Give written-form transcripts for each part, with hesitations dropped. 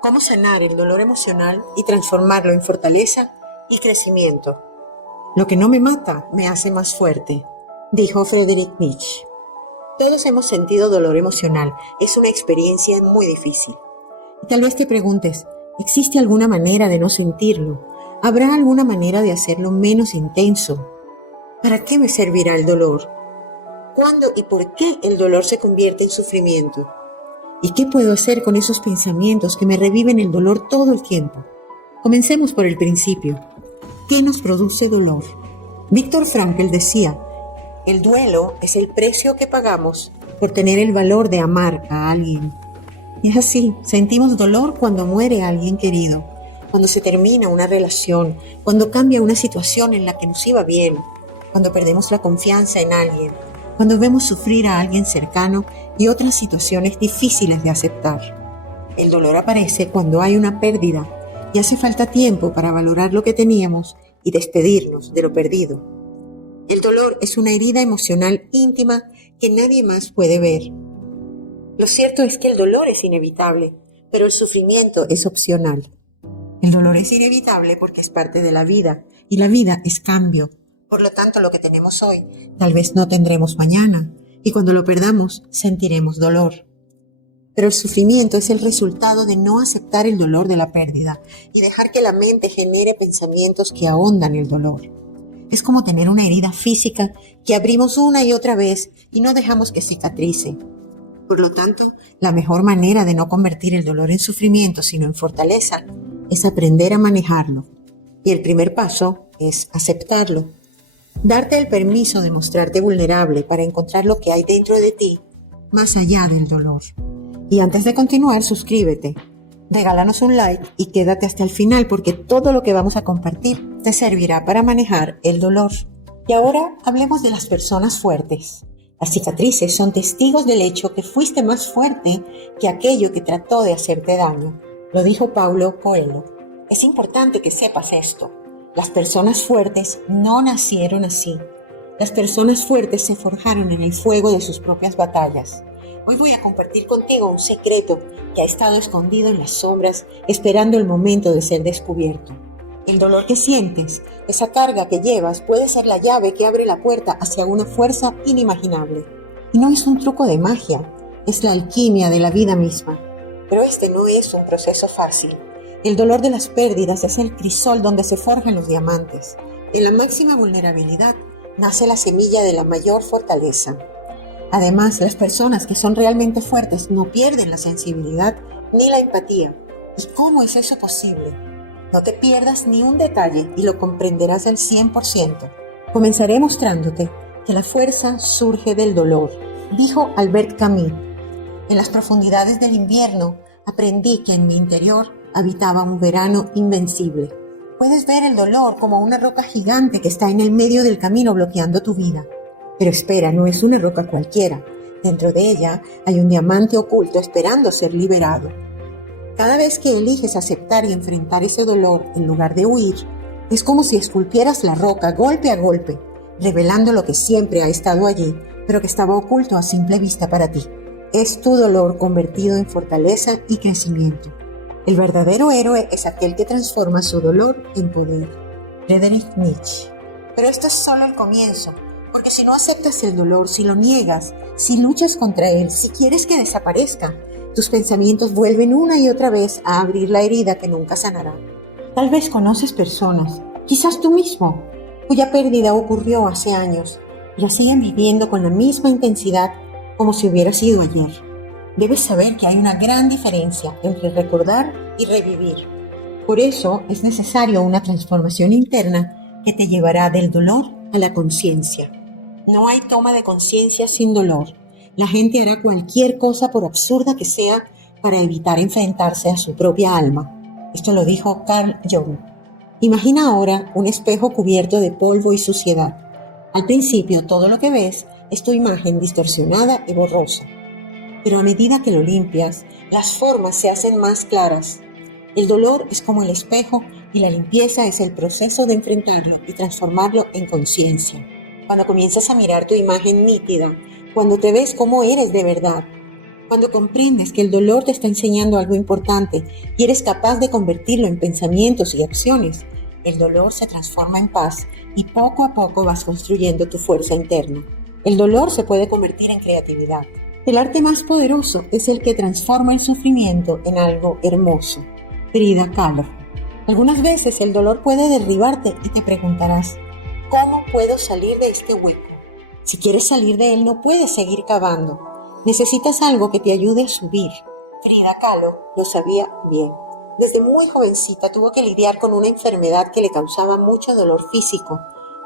Cómo sanar el dolor emocional y transformarlo en fortaleza y crecimiento. Lo que no me mata me hace más fuerte, dijo Friedrich Nietzsche. Todos hemos sentido dolor emocional. Es una experiencia muy difícil. Y tal vez te preguntes, ¿existe alguna manera de no sentirlo? ¿Habrá alguna manera de hacerlo menos intenso? ¿Para qué me servirá el dolor? ¿Cuándo y por qué el dolor se convierte en sufrimiento? ¿Y qué puedo hacer con esos pensamientos que me reviven el dolor todo el tiempo? Comencemos por el principio. ¿Qué nos produce dolor? Viktor Frankl decía, el duelo es el precio que pagamos por tener el valor de amar a alguien. Y es así, sentimos dolor cuando muere alguien querido, cuando se termina una relación, cuando cambia una situación en la que nos iba bien, cuando perdemos la confianza en alguien, cuando vemos sufrir a alguien cercano y otras situaciones difíciles de aceptar. El dolor aparece cuando hay una pérdida y hace falta tiempo para valorar lo que teníamos y despedirnos de lo perdido. El dolor es una herida emocional íntima que nadie más puede ver. Lo cierto es que el dolor es inevitable, pero el sufrimiento es opcional. El dolor es inevitable porque es parte de la vida y la vida es cambio. Por lo tanto, lo que tenemos hoy tal vez no tendremos mañana y cuando lo perdamos sentiremos dolor. Pero el sufrimiento es el resultado de no aceptar el dolor de la pérdida y dejar que la mente genere pensamientos que ahondan el dolor. Es como tener una herida física que abrimos una y otra vez y no dejamos que cicatrice. Por lo tanto, la mejor manera de no convertir el dolor en sufrimiento, sino en fortaleza, es aprender a manejarlo. Y el primer paso es aceptarlo. Darte el permiso de mostrarte vulnerable para encontrar lo que hay dentro de ti, más allá del dolor. Y antes de continuar, suscríbete, regálanos un like y quédate hasta el final porque todo lo que vamos a compartir te servirá para manejar el dolor. Y ahora hablemos de las personas fuertes. Las cicatrices son testigos del hecho que fuiste más fuerte que aquello que trató de hacerte daño. Lo dijo Paulo Coelho. Es importante que sepas esto. Las personas fuertes no nacieron así. Las personas fuertes se forjaron en el fuego de sus propias batallas. Hoy voy a compartir contigo un secreto que ha estado escondido en las sombras, esperando el momento de ser descubierto. El dolor que sientes, esa carga que llevas, puede ser la llave que abre la puerta hacia una fuerza inimaginable. Y no es un truco de magia, es la alquimia de la vida misma. Pero este no es un proceso fácil. El dolor de las pérdidas es el crisol donde se forjan los diamantes. En la máxima vulnerabilidad nace la semilla de la mayor fortaleza. Además, las personas que son realmente fuertes no pierden la sensibilidad ni la empatía. ¿Y cómo es eso posible? No te pierdas ni un detalle y lo comprenderás al 100%. Comenzaré mostrándote que la fuerza surge del dolor, dijo Albert Camus. En las profundidades del invierno aprendí que en mi interior habitaba un verano invencible. Puedes ver el dolor como una roca gigante que está en el medio del camino bloqueando tu vida. Pero espera, no es una roca cualquiera. Dentro de ella hay un diamante oculto esperando ser liberado. Cada vez que eliges aceptar y enfrentar ese dolor en lugar de huir, es como si esculpieras la roca golpe a golpe, revelando lo que siempre ha estado allí, pero que estaba oculto a simple vista para ti. Es tu dolor convertido en fortaleza y crecimiento. El verdadero héroe es aquel que transforma su dolor en poder. Friedrich Nietzsche. Pero esto es solo el comienzo, porque si no aceptas el dolor, si lo niegas, si luchas contra él, si quieres que desaparezca, tus pensamientos vuelven una y otra vez a abrir la herida que nunca sanará. Tal vez conoces personas, quizás tú mismo, cuya pérdida ocurrió hace años, pero siguen viviendo con la misma intensidad como si hubiera sido ayer. Debes saber que hay una gran diferencia entre recordar y revivir. Por eso es necesario una transformación interna que te llevará del dolor a la conciencia. No hay toma de conciencia sin dolor. La gente hará cualquier cosa, por absurda que sea, para evitar enfrentarse a su propia alma. Esto lo dijo Carl Jung. Imagina ahora un espejo cubierto de polvo y suciedad. Al principio todo lo que ves es tu imagen distorsionada y borrosa. Pero a medida que lo limpias, las formas se hacen más claras. El dolor es como el espejo y la limpieza es el proceso de enfrentarlo y transformarlo en conciencia. Cuando comienzas a mirar tu imagen nítida, cuando te ves como eres de verdad, Cuando comprendes que el dolor te está enseñando algo importante y eres capaz de convertirlo en pensamientos y acciones, el dolor se transforma en paz y poco a poco vas construyendo tu fuerza interna. El dolor se puede convertir en creatividad. El arte más poderoso es el que transforma el sufrimiento en algo hermoso. Frida Kahlo. Algunas veces el dolor puede derribarte y te preguntarás, ¿cómo puedo salir de este hueco? Si quieres salir de él, no puedes seguir cavando. Necesitas algo que te ayude a subir. Frida Kahlo lo sabía bien. Desde muy jovencita tuvo que lidiar con una enfermedad que le causaba mucho dolor físico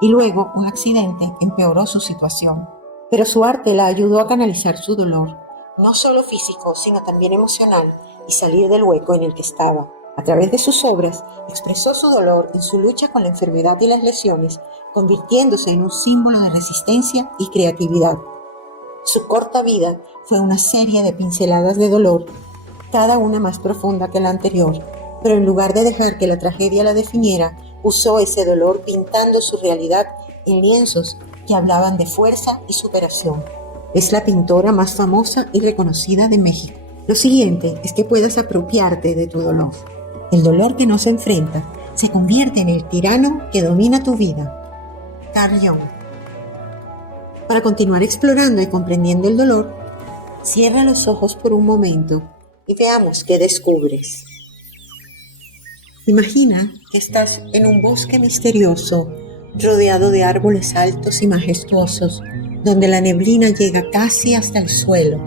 y luego un accidente empeoró su situación. Pero su arte la ayudó a canalizar su dolor, no solo físico, sino también emocional, y salir del hueco en el que estaba. A través de sus obras, expresó su dolor en su lucha con la enfermedad y las lesiones, convirtiéndose en un símbolo de resistencia y creatividad. Su corta vida fue una serie de pinceladas de dolor, cada una más profunda que la anterior, pero en lugar de dejar que la tragedia la definiera, usó ese dolor pintando su realidad en lienzos que hablaban de fuerza y superación. Es la pintora más famosa y reconocida de México. Lo siguiente es que puedas apropiarte de tu dolor. El dolor que no se enfrenta se convierte en el tirano que domina tu vida. Carl Jung. Para continuar explorando y comprendiendo el dolor, cierra los ojos por un momento y veamos qué descubres. Imagina que estás en un bosque misterioso, rodeado de árboles altos y majestuosos, donde la neblina llega casi hasta el suelo.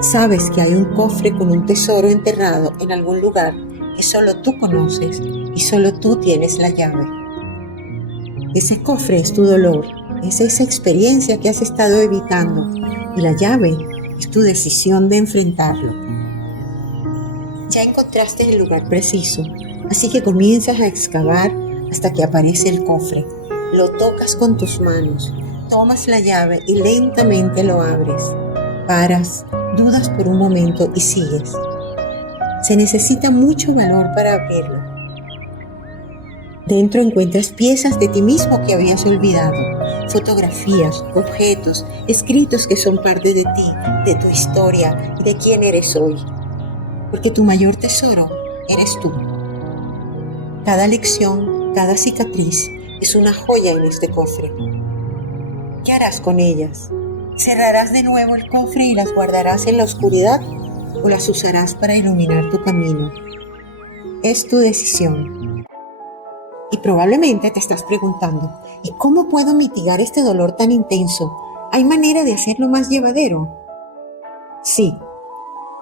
Sabes que hay un cofre con un tesoro enterrado en algún lugar que solo tú conoces y solo tú tienes la llave. Ese cofre es tu dolor, es esa experiencia que has estado evitando y la llave es tu decisión de enfrentarlo. Ya encontraste el lugar preciso, así que comienzas a excavar hasta que aparece el cofre. Lo tocas con tus manos, tomas la llave y lentamente lo abres. Paras, dudas por un momento y sigues. Se necesita mucho valor para abrirlo. Dentro encuentras piezas de ti mismo que habías olvidado, fotografías, objetos, escritos que son parte de ti, de tu historia y de quién eres hoy. Porque tu mayor tesoro eres tú. Cada lección, cada cicatriz es una joya en este cofre. ¿Qué harás con ellas? ¿Cerrarás de nuevo el cofre y las guardarás en la oscuridad o las usarás para iluminar tu camino? Es tu decisión. Y probablemente te estás preguntando, ¿y cómo puedo mitigar este dolor tan intenso? ¿Hay manera de hacerlo más llevadero? Sí,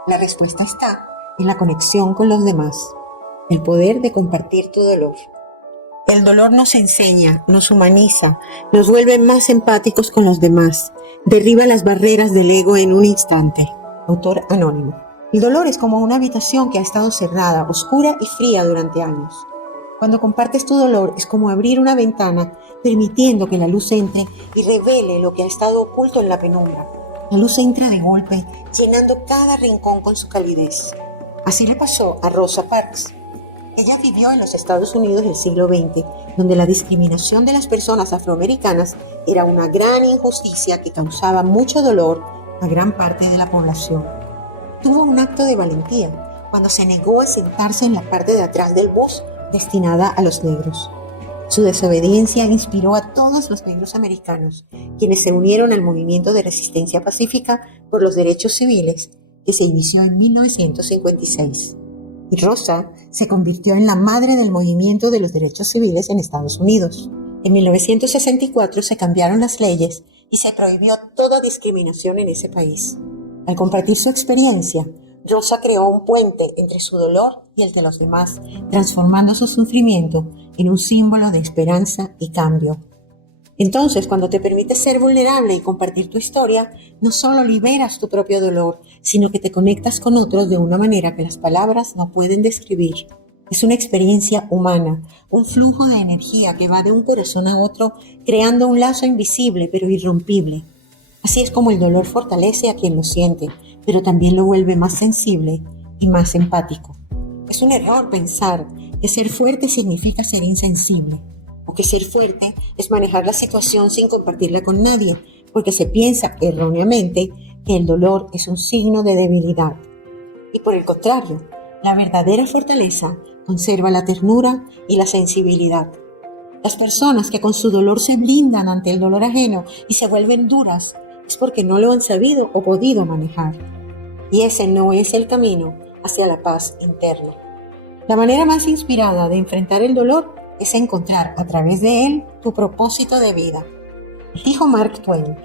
la respuesta está en la conexión con los demás, el poder de compartir tu dolor. El dolor nos enseña, nos humaniza, nos vuelve más empáticos con los demás, derriba las barreras del ego en un instante. Autor anónimo. El dolor es como una habitación que ha estado cerrada, oscura y fría durante años. Cuando compartes tu dolor es como abrir una ventana, permitiendo que la luz entre y revele lo que ha estado oculto en la penumbra. La luz entra de golpe, llenando cada rincón con su calidez. Así le pasó a Rosa Parks. Ella vivió en los Estados Unidos del siglo XX, donde la discriminación de las personas afroamericanas era una gran injusticia que causaba mucho dolor a gran parte de la población. Tuvo un acto de valentía cuando se negó a sentarse en la parte de atrás del bus destinada a los negros. Su desobediencia inspiró a todos los negros americanos, quienes se unieron al movimiento de resistencia pacífica por los derechos civiles que se inició en 1956. Y Rosa se convirtió en la madre del movimiento de los derechos civiles en Estados Unidos. En 1964 se cambiaron las leyes y se prohibió toda discriminación en ese país. Al compartir su experiencia, Rosa creó un puente entre su dolor y el de los demás, transformando su sufrimiento en un símbolo de esperanza y cambio. Entonces, cuando te permites ser vulnerable y compartir tu historia, no solo liberas tu propio dolor, sino que te conectas con otros de una manera que las palabras no pueden describir. Es una experiencia humana, un flujo de energía que va de un corazón a otro, creando un lazo invisible pero irrompible. Así es como el dolor fortalece a quien lo siente, pero también lo vuelve más sensible y más empático. Es un error pensar que ser fuerte significa ser insensible, o que ser fuerte es manejar la situación sin compartirla con nadie, porque se piensa erróneamente que el dolor es un signo de debilidad. Y por el contrario, la verdadera fortaleza conserva la ternura y la sensibilidad. Las personas que con su dolor se blindan ante el dolor ajeno y se vuelven duras es porque no lo han sabido o podido manejar. Y ese no es el camino hacia la paz interna. La manera más inspirada de enfrentar el dolor es encontrar a través de él tu propósito de vida. Dijo Mark Twain: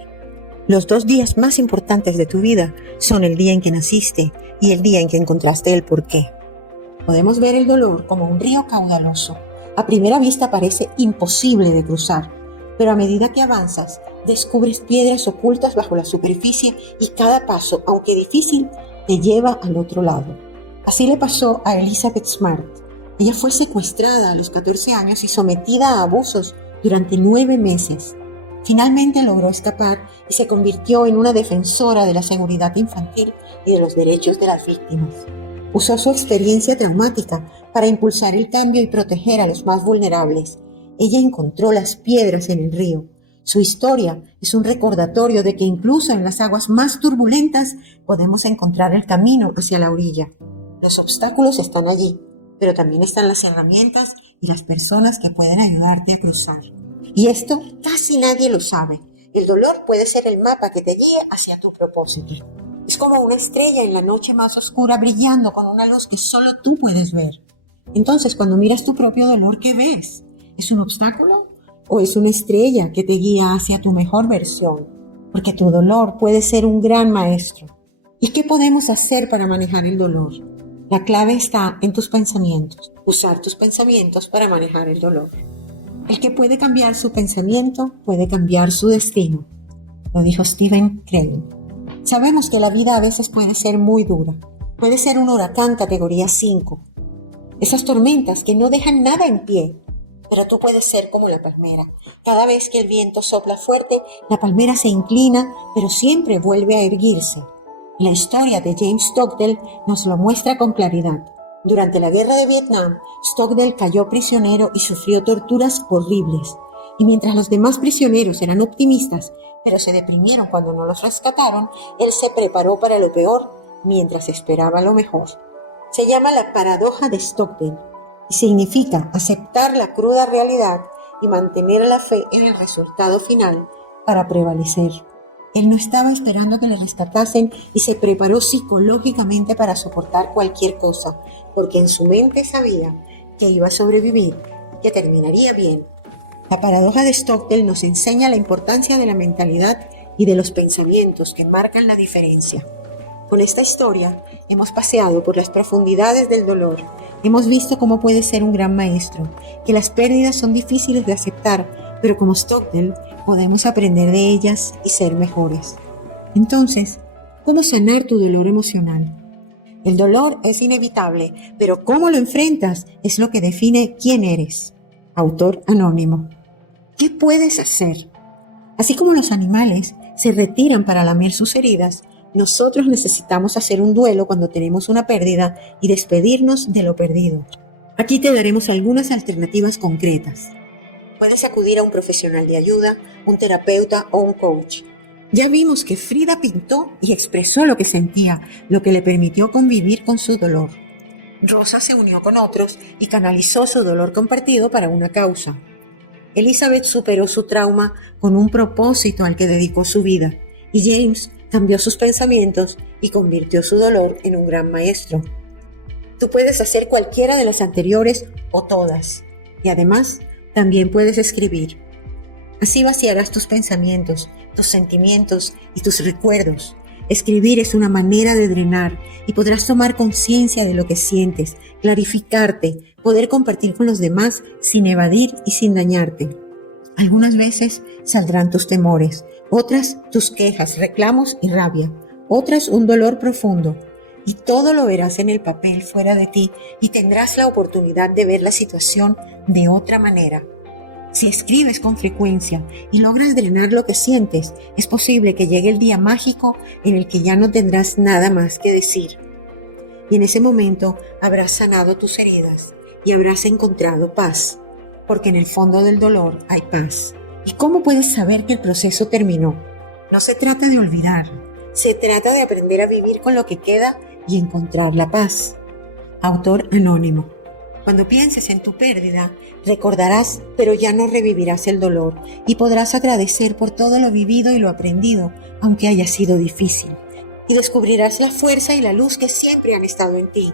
los 2 días más importantes de tu vida son el día en que naciste y el día en que encontraste el porqué. Podemos ver el dolor como un río caudaloso. A primera vista parece imposible de cruzar, pero a medida que avanzas, descubres piedras ocultas bajo la superficie y cada paso, aunque difícil, te lleva al otro lado. Así le pasó a Elizabeth Smart. Ella fue secuestrada a los 14 años y sometida a abusos durante 9 meses. Finalmente logró escapar y se convirtió en una defensora de la seguridad infantil y de los derechos de las víctimas. Usó su experiencia traumática para impulsar el cambio y proteger a los más vulnerables. Ella encontró las piedras en el río. Su historia es un recordatorio de que incluso en las aguas más turbulentas podemos encontrar el camino hacia la orilla. Los obstáculos están allí, pero también están las herramientas y las personas que pueden ayudarte a cruzar. Y esto casi nadie lo sabe. El dolor puede ser el mapa que te guíe hacia tu propósito. Es como una estrella en la noche más oscura brillando con una luz que solo tú puedes ver. Entonces, cuando miras tu propio dolor, ¿qué ves? ¿Es un obstáculo o es una estrella que te guía hacia tu mejor versión? Porque tu dolor puede ser un gran maestro. ¿Y qué podemos hacer para manejar el dolor? La clave está en tus pensamientos. Usar tus pensamientos para manejar el dolor. El que puede cambiar su pensamiento puede cambiar su destino. Lo dijo Stephen Crane. Sabemos que la vida a veces puede ser muy dura. Puede ser un huracán categoría 5. Esas tormentas que no dejan nada en pie. Pero tú puedes ser como la palmera. Cada vez que el viento sopla fuerte, la palmera se inclina, pero siempre vuelve a erguirse. La historia de James Stockdale nos lo muestra con claridad. Durante la guerra de Vietnam, Stockdale cayó prisionero y sufrió torturas horribles. Y mientras los demás prisioneros eran optimistas, pero se deprimieron cuando no los rescataron, él se preparó para lo peor mientras esperaba lo mejor. Se llama la paradoja de Stockdale y significa aceptar la cruda realidad y mantener la fe en el resultado final para prevalecer. Él no estaba esperando que le rescatasen y se preparó psicológicamente para soportar cualquier cosa, porque en su mente sabía que iba a sobrevivir y que terminaría bien. La paradoja de Stockdale nos enseña la importancia de la mentalidad y de los pensamientos que marcan la diferencia. Con esta historia hemos paseado por las profundidades del dolor. Hemos visto cómo puede ser un gran maestro, que las pérdidas son difíciles de aceptar, pero como Stockdale podemos aprender de ellas y ser mejores. Entonces, ¿cómo sanar tu dolor emocional? El dolor es inevitable, pero cómo lo enfrentas es lo que define quién eres. Autor anónimo. ¿Qué puedes hacer? Así como los animales se retiran para lamer sus heridas, nosotros necesitamos hacer un duelo cuando tenemos una pérdida y despedirnos de lo perdido. Aquí te daremos algunas alternativas concretas. Puedes acudir a un profesional de ayuda, un terapeuta o un coach. Ya vimos que Frida pintó y expresó lo que sentía, lo que le permitió convivir con su dolor. Rosa se unió con otros y canalizó su dolor compartido para una causa. Elizabeth superó su trauma con un propósito al que dedicó su vida, y James cambió sus pensamientos y convirtió su dolor en un gran maestro. Tú puedes hacer cualquiera de las anteriores o todas, y además también puedes escribir. Así vaciarás tus pensamientos, tus sentimientos y tus recuerdos. Escribir es una manera de drenar y podrás tomar conciencia de lo que sientes, clarificarte, poder compartir con los demás sin evadir y sin dañarte. Algunas veces saldrán tus temores, otras tus quejas, reclamos y rabia, otras un dolor profundo. Y todo lo verás en el papel fuera de ti y tendrás la oportunidad de ver la situación de otra manera. Si escribes con frecuencia y logras drenar lo que sientes, es posible que llegue el día mágico en el que ya no tendrás nada más que decir. Y en ese momento habrás sanado tus heridas y habrás encontrado paz, porque en el fondo del dolor hay paz. ¿Y cómo puedes saber que el proceso terminó? No se trata de olvidar, Se trata de aprender a vivir con lo que queda y encontrar la paz. Autor anónimo. Cuando pienses en tu pérdida, recordarás, pero ya no revivirás el dolor y podrás agradecer por todo lo vivido y lo aprendido, aunque haya sido difícil. Y descubrirás la fuerza y la luz que siempre han estado en ti.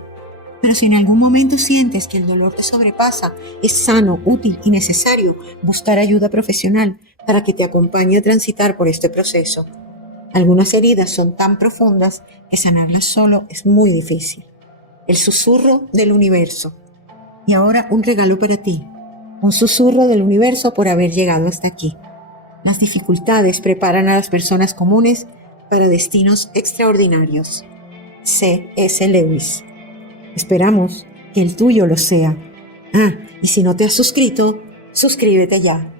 Pero si en algún momento sientes que el dolor te sobrepasa, es sano, útil y necesario buscar ayuda profesional para que te acompañe a transitar por este proceso. Algunas heridas son tan profundas que sanarlas solo es muy difícil. El susurro del universo. Y ahora un regalo para ti. Un susurro del universo por haber llegado hasta aquí. Las dificultades preparan a las personas comunes para destinos extraordinarios. C.S. Lewis. Esperamos que el tuyo lo sea. Y si no te has suscrito, suscríbete ya.